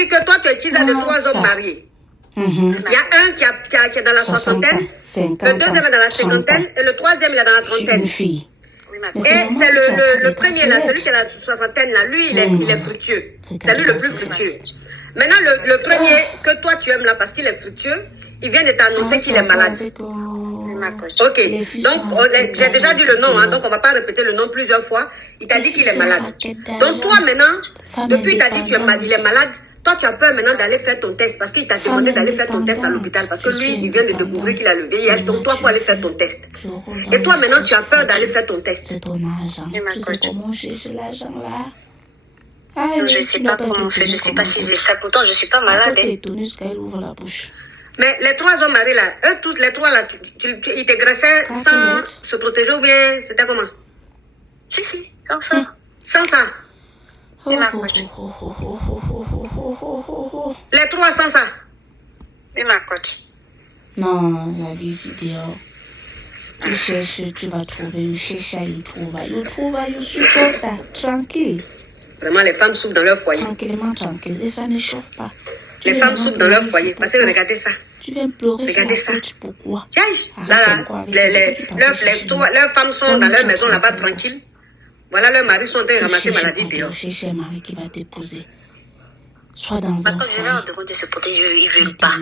dit que toi, tu es Kiza de 3 hommes mariés. Il y a un qui est dans la soixantaine, le deuxième est dans la cinquantaine, et le troisième, il est dans la trentaine. Fille. Et c'est le premier là, celui qui est à la soixantaine là, lui, il est fructueux. C'est lui le plus fructueux. Maintenant, le premier que toi tu aimes là, parce qu'il est fructueux, il vient de t'annoncer qu'il est malade. Ok, donc j'ai déjà dit le nom, hein, donc on ne va pas répéter le nom plusieurs fois. Il t'a dit qu'il est malade. Donc toi maintenant, depuis il t'a dit qu'il est malade, toi tu as peur maintenant d'aller faire ton test parce qu'il t'a demandé d'aller faire ton test à l'hôpital parce que lui il vient de découvrir qu'il a le VIH, donc toi il faut aller faire ton test. Et toi maintenant tu as peur d'aller faire ton test. C'est ton argent. Tu sais comment j'ai l'argent là? Je ne sais pas comment on fait, je ne sais pas si j'ai ça, pourtant je ne suis pas malade. Tu es étonnée jusqu'à elle ouvre la bouche. Mais les 3 hommes mariés là, eux tous les 3 là, ils te graissaient sans se protéger ou bien c'était comment? Si, sans ça. Sans ça. Les 3 sans ça. Oui, ma coach. Non, la vie c'est dehors. Tu cherches, tu vas trouver. Tu cherches, il trouve. Il supporte. Tranquille. Vraiment, les femmes souffrent dans leur foyer. Tranquillement, tranquille. Et ça ne chauffe pas. Les femmes souffrent dans leur foyer. Parce que regardez ça. Tu viens pleurer. Regardez ça. Pourquoi? Leurs femmes sont dans leur maison là-bas tranquilles. Voilà, leurs maris sont en train de ramasser maladie dehors. Cherche un mari qui va t'épouser. Sois dans un foyer. Je leur demande de se protéger, ils ne veulent pas.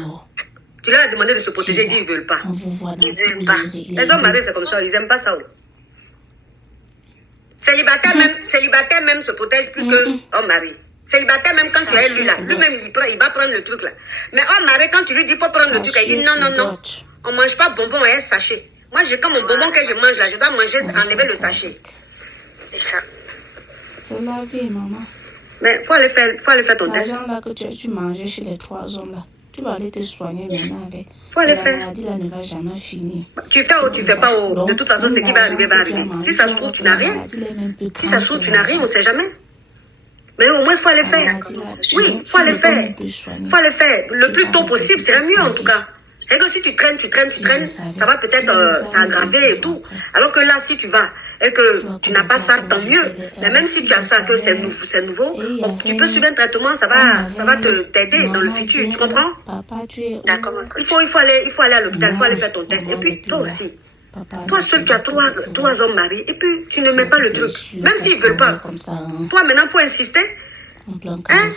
Tu leur as demandé de se protéger, ils ne veulent pas. Ils ne veulent pas. Les hommes mariés, c'est comme ça, ils n'aiment pas ça. Célibataire même se protège plus que homme marié. Célibataire même quand tu es lui là, lui-même il va prendre le truc là. Mais homme marié, quand tu lui dis il faut prendre le truc, il dit non. On ne mange pas bonbon et un sachet. Moi, quand mon bonbon que je mange là, je dois manger, enlever le sachet. C'est ça. C'est la vie, maman. Mais faut aller faire ton test. L'argent là que tu mangeais chez les 3 hommes là, tu vas aller te soigner maintenant avec. Faut aller faire. La maladie là ne va jamais finir. Tu fais ou tu fais pas. De toute façon, ce qui va arriver va arriver. Si ça se trouve, tu n'as rien. Si ça se trouve, tu n'as rien, on ne sait jamais. Mais au moins, il faut aller faire. Oui, il faut aller faire. Il faut aller faire. Le plus tôt possible, serait mieux en tout cas. Et que si tu traînes, ça va peut-être s'aggraver et tout. Alors que là, si tu vas et que tu n'as pas ça, tant mieux. Mais même si tu as ça, que c'est nouveau, tu peux suivre un traitement, ça va t'aider dans le futur. Tu comprends? D'accord. Il faut aller à l'hôpital, il faut aller faire ton test. Et puis, toi aussi. Toi seul, tu as 3 hommes mariés. Et puis, tu ne mets pas le truc. Même s'ils ne veulent pas. Toi, maintenant, il faut insister. Hein?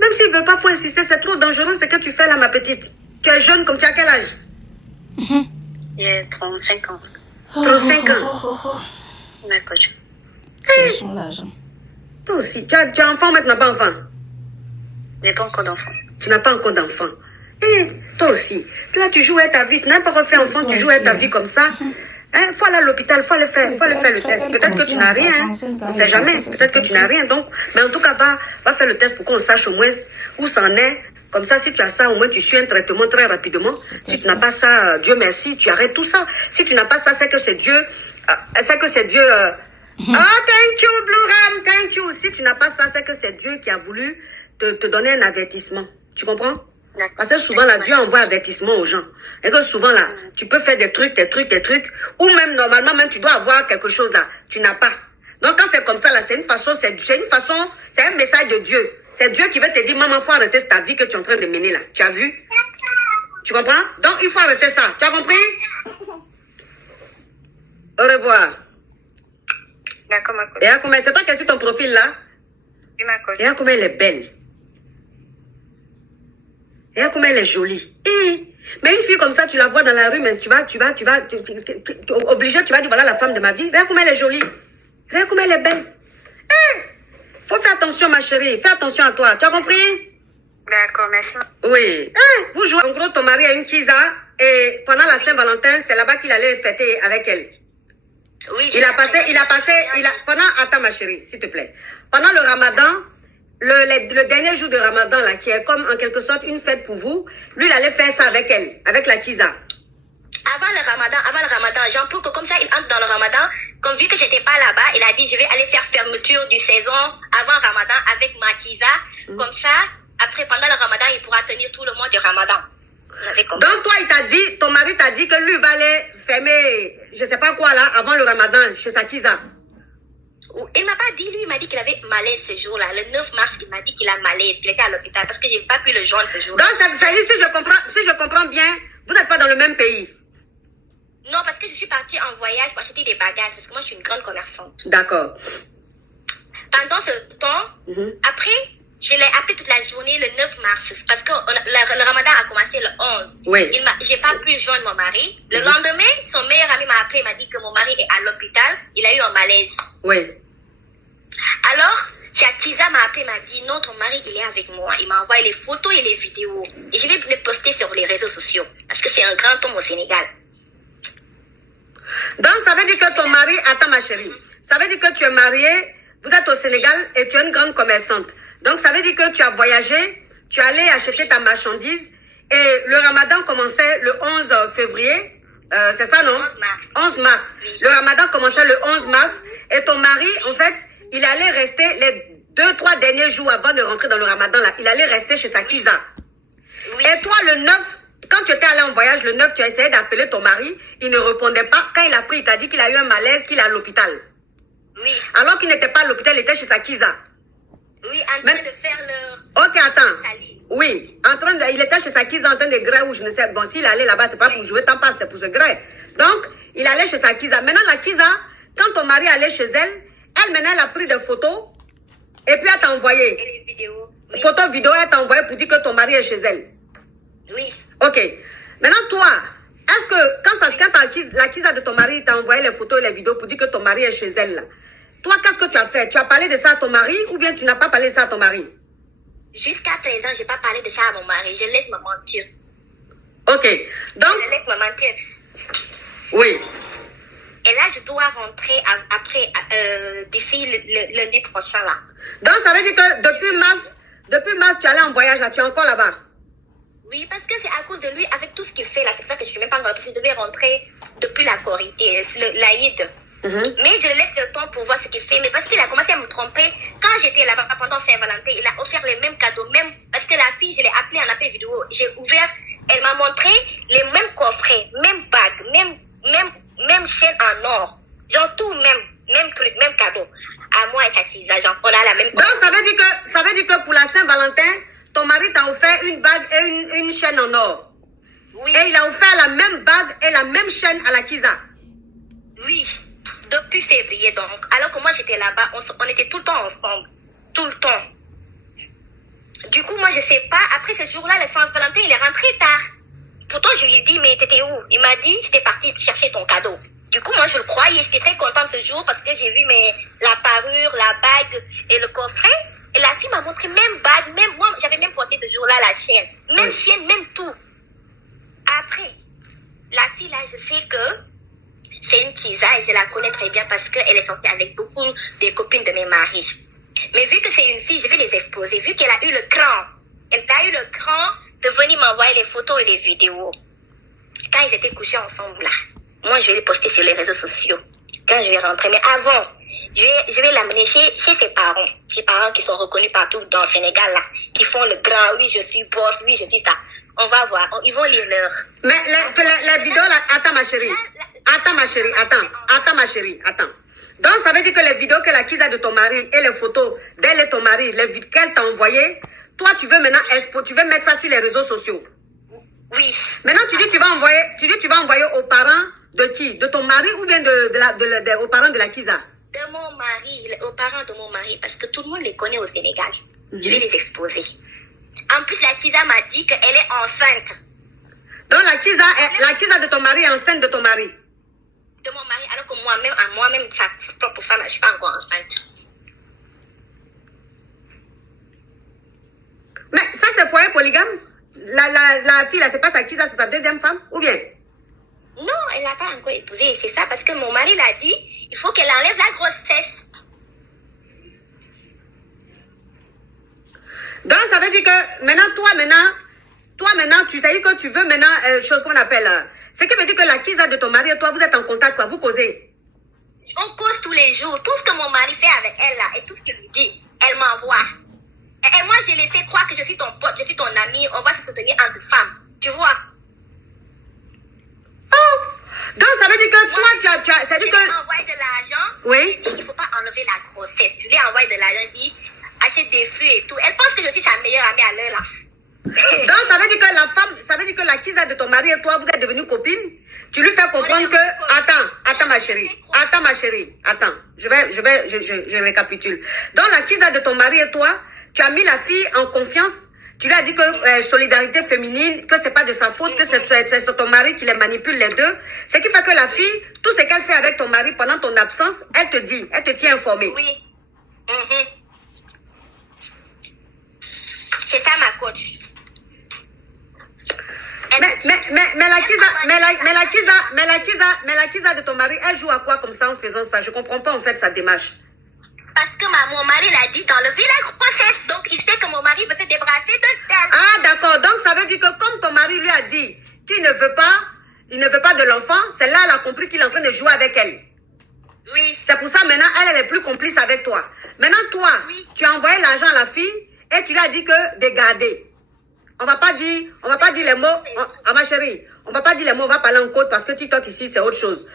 Même s'ils ne veulent pas, il faut insister. C'est trop dangereux ce que tu fais là, ma petite. Tu es jeune comme tu as quel âge? J'ai 35 ans. 35 ans. D'accord. Toi aussi. Tu as enfant maintenant, pas enfant? J'ai pas encore d'enfant. Tu n'as pas encore d'enfant. Et toi aussi. Là, tu joues à ta vie. Tu n'as pas refait enfant, tu joues à ta vie comme ça. Il faut aller à l'hôpital, il faut aller faire le test. Peut-être que tu n'as rien. On ne sait jamais. Peut-être que tu n'as rien. Donc, mais en tout cas, va faire le test pour qu'on sache au moins où ça en est. Comme ça, si tu as ça, au moins tu suis un traitement très rapidement. Si tu n'as pas ça, Dieu merci, tu arrêtes tout ça. Si tu n'as pas ça, c'est que c'est Dieu. Oh, thank you, Blue Ram, thank you. Si tu n'as pas ça, c'est que c'est Dieu qui a voulu te donner un avertissement. Tu comprends? Parce que souvent, là, Dieu envoie avertissement aux gens. Et que souvent, là, tu peux faire des trucs. Ou même, normalement, même, tu dois avoir quelque chose, là. Tu n'as pas. Donc, quand c'est comme ça, là, c'est un message de Dieu. C'est Dieu qui veut te dire, maman, il faut arrêter ta vie que tu es en train de mener, là. Tu as vu? Tu comprends? Donc, il faut arrêter ça. Tu as compris? Au revoir. D'accord, ma coach. Et à combien, c'est toi qui as sur ton profil, là? Oui, ma coach. Et à combien elle est belle. Et à combien elle est jolie. Mais une fille comme ça, tu la vois dans la rue, mais tu vas obligé, tu vas dire, voilà la femme de ma vie. Regarde comment elle est jolie. Regarde comment elle est belle. Faut faire attention, ma chérie. Fais attention à toi. Tu as compris? D'accord, merci. Oui. Vous jouez. En gros, ton mari a une Kiza et pendant la Saint-Valentin, c'est là-bas qu'il allait fêter avec elle. Oui. Attends, ma chérie, s'il te plaît. Pendant le Ramadan, le dernier jour de Ramadan, là, qui est comme en quelque sorte une fête pour vous, lui, il allait faire ça avec elle, avec la Kiza. Avant le Ramadan, Jean, pour que comme ça, il entre dans le Ramadan, comme vu que j'étais pas là-bas, il a dit, je vais aller faire fermeture du saison avant Ramadan avec ma Kiza. Comme ça, après, pendant le Ramadan, il pourra tenir tout le mois du Ramadan. Donc, toi, ton mari t'a dit que lui va aller fermer, je sais pas quoi, là, avant le Ramadan, chez sa Kiza. Il m'a pas dit, lui, il m'a dit qu'il avait malaise ce jour-là. Le 9 mars, il m'a dit qu'il a malaise, qu'il était à l'hôpital parce que j'ai pas pu le joindre ce jour-là. Donc, ça dit, si je comprends bien, vous n'êtes pas dans le même pays. Non, parce que je suis partie en voyage pour acheter des bagages, parce que moi, je suis une grande commerçante. D'accord. Pendant ce temps, après, je l'ai appelé toute la journée le 9 mars, parce que le ramadan a commencé le 11. Oui. J'ai pas pu joindre mon mari. Le lendemain, son meilleur ami m'a appelé, il m'a dit que mon mari est à l'hôpital, il a eu un malaise. Oui. Alors, Tiza m'a appelé, m'a dit, non, ton mari, il est avec moi. Il m'a envoyé les photos et les vidéos. Et je vais les poster sur les réseaux sociaux, parce que c'est un grand homme au Sénégal. Donc, ça veut dire que ton mari... Attends, ma chérie. Ça veut dire que tu es mariée, vous êtes au Sénégal et tu es une grande commerçante. Donc, ça veut dire que tu as voyagé, tu es allé acheter ta marchandise et le ramadan commençait le 11 février. C'est ça, non? 11 mars. 11 mars. Oui. Le ramadan commençait le 11 mars et ton mari, en fait, il allait rester les 2-3 derniers jours avant de rentrer dans le ramadan, là. Il allait rester chez sa Kiza. Oui. Et toi, le 9, quand tu étais allé en voyage, le 9, tu as essayé d'appeler ton mari. Il ne répondait pas. Quand il a pris, il t'a dit qu'il a eu un malaise, qu'il est à l'hôpital. Oui. Alors qu'il n'était pas à l'hôpital, il était chez sa Kiza. Oui, en train de faire leur... Ok, attends. Salut. Oui, il était chez sa Kiza en train de gré ou je ne sais. Bon, s'il allait là-bas, c'est pas pour jouer, tant pas, c'est pour se gré. Donc, il allait chez sa Kiza. Maintenant, la Kiza, quand ton mari allait chez elle, maintenant, elle a pris des photos et puis elle t'a envoyé. Et les vidéos. Oui. Photos, vidéos, elle t'a envoyé pour dire que ton mari est chez elle. Oui. Ok. Maintenant, toi, est-ce que quand la Kiza de ton mari t'a envoyé les photos et les vidéos pour dire que ton mari est chez elle, là, toi, qu'est-ce que tu as fait? Tu as parlé de ça à ton mari ou bien tu n'as pas parlé de ça à ton mari? Jusqu'à présent, je n'ai pas parlé de ça à mon mari. Je laisse me mentir. Ok. Donc, Je laisse me mentir. oui. Et là, je dois rentrer après, d'ici le lundi prochain, là. Donc, ça veut dire que depuis mars, tu allais en voyage, là, tu es encore là-bas. Oui, parce que c'est à cause de lui, avec tout ce qu'il fait, là, c'est pour ça que je ne suis même pas rentrée, parce que je devais rentrer depuis la Corité, l'Aïd. Mais je laisse le temps pour voir ce qu'il fait. Mais parce qu'il a commencé à me tromper, quand j'étais là-bas pendant Saint-Valentin, il a offert les mêmes cadeaux, même parce que la fille, je l'ai appelée en appel vidéo. J'ai ouvert, elle m'a montré les mêmes coffrets, même bagues, même chaîne en or. Genre tout, même truc, même cadeau. À moi et sa fille, genre, on a la même. Donc, ça veut dire que pour la Saint-Valentin, ton mari t'a offert une bague et une chaîne en or. Oui. Et il a offert la même bague et la même chaîne à la Kiza. Oui. Depuis février, donc. Alors que moi, j'étais là-bas, on était tout le temps ensemble. Tout le temps. Du coup, moi, je sais pas. Après ce jour-là, le Saint-Valentin, il est rentré tard. Pourtant, je lui ai dit, mais t'étais où? Il m'a dit, j'étais partie chercher ton cadeau. Du coup, moi, je le croyais. J'étais très contente ce jour parce que j'ai vu la parure, la bague et le coffret. Et la fille m'a montré même bague, même moi, j'avais même porté ce jour-là la chaîne. Même chaîne, même tout. Après, la fille, là, je sais que c'est une Kiza et je la connais très bien parce qu'elle est sortie avec beaucoup des copines de mes maris. Mais vu que c'est une fille, je vais les exposer. Vu qu'elle a eu le cran, de venir m'envoyer les photos et les vidéos. Quand ils étaient couchés ensemble là, moi je vais les poster sur les réseaux sociaux. Quand je vais rentrer, mais avant, je vais l'amener chez ses parents. Ses parents qui sont reconnus partout dans le Sénégal là, qui font le grand, oui je suis boss, oui je suis ça. On va voir, ils vont lire leur. Mais les vidéos là, attends ma chérie. Attends ma chérie. Donc ça veut dire que les vidéos que la Kiza de ton mari et les photos d'elle et ton mari, les vidéos qu'elle t'a envoyées, toi tu veux maintenant tu veux mettre ça sur les réseaux sociaux. Oui. Maintenant tu dis tu vas envoyer aux parents de qui? De ton mari ou bien aux parents de la Kiza? De mon mari, aux parents de mon mari, parce que tout le monde les connaît au Sénégal. Je vais les exposer. En plus, la Kiza m'a dit qu'elle est enceinte. Donc la Kiza de ton mari est enceinte de ton mari? De mon mari, alors que moi-même, sa propre femme, je ne suis pas encore enceinte. Mais ça, c'est foyer polygame? La fille, là, c'est pas sa Kiza, c'est sa deuxième femme? Ou bien? Non, elle n'a pas encore épousé. C'est ça, parce que mon mari l'a dit, il faut qu'elle enlève la grossesse. Donc, ça veut dire que toi maintenant, tu sais que tu veux maintenant, chose qu'on appelle, ce qui veut dire que la Kiza de ton mari et toi, vous êtes en contact, quoi, vous causez. On cause tous les jours. Tout ce que mon mari fait avec elle, là, et tout ce qu'il lui dit, elle m'envoie. Et moi, j'ai laissé croire que je suis ton pote, je suis ton ami, on va se soutenir entre femmes. Tu vois? Oh! Donc, ça veut dire que toi, tu as, ça veut dire que... envoyé de l'argent Oui. Il ne faut pas enlever la grossesse. Je lui ai envoyé de l'argent, dit achète des fruits et tout. Elle pense que je suis sa meilleure amie à l'heure là. Donc, ça veut dire que la femme, ça veut dire que la Kiza de ton mari et toi, vous êtes devenus copines. Tu lui fais comprendre que, attends ma chérie, attends, je récapitule. Donc, la Kiza de ton mari et toi, tu as mis la fille en confiance. Tu lui as dit que solidarité féminine, que c'est pas de sa faute, que c'est ton mari qui les manipule les deux. Ce qui fait que la fille, tout ce qu'elle fait avec ton mari pendant ton absence, elle te tient informée. Oui. C'est ça ma coach. Mais la Kiza de ton mari, elle joue à quoi comme ça en faisant ça? Je comprends pas en fait sa démarche. Parce que mon mari l'a dit d'enlever la grossesse. Donc il sait que mon mari veut se débarrasser de elle. Ah d'accord, donc ça veut dire que comme ton mari lui a dit qu'il ne veut pas de l'enfant, c'est là elle a compris qu'il est en train de jouer avec elle. Oui. C'est pour ça maintenant elle est plus complice avec toi. Maintenant toi, tu as envoyé l'argent à la fille et tu lui as dit que de garder. On va pas dire les mots, ma chérie, on va pas dire les mots, on va parler en code parce que TikTok ici c'est autre chose.